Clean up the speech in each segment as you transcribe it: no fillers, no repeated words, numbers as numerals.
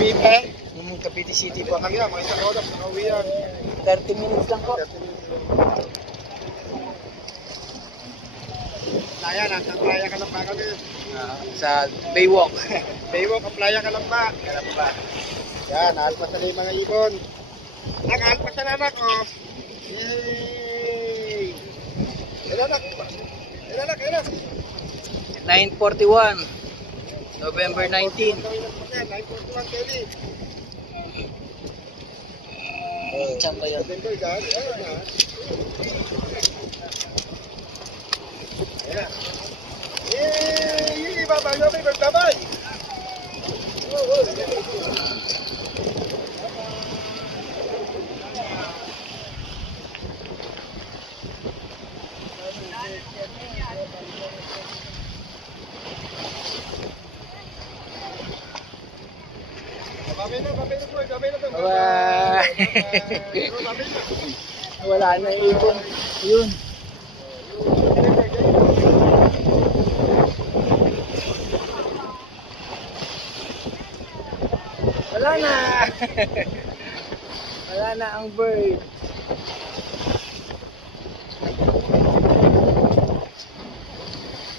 Cavite. Cavite City po. Lang yan, mga isang oras, nakauwi yan. 30 minutes lang po. Playa, nasa playa ka lang ba kami? Sa Baywalk. Baywalk, ang playa ka lang ba? Kaya pa. Yan, naalpas na yung mga ibon. Nag-alpas na anak, oh. Yay! Ilanak! Ilanak, ilanak! 9:41. November 19. 941, Kelly. Saan ba yun? November, dahil. Ayun na. Ayan na. Yay! Babay, babay, babay! Babay na, babay na, babay na, babay na. Babay na. Wala na ibon. Yun. Wala na. Wala na ang bird.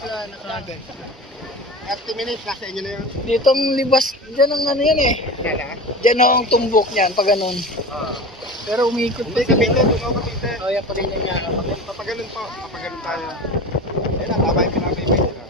Wala na kagad. 30 minutes, nasa inyo na yun. Ditong libas, dyan ang ano yan eh. Yan ha? Dyan ang tumbok niyan, pag ganun. Pero umikot Hindi, Cavite, doon ako Cavite. O, yan pa rin niya. Papaganon po, papaganon tayo. Ayun na, tama yung pinabibig nila.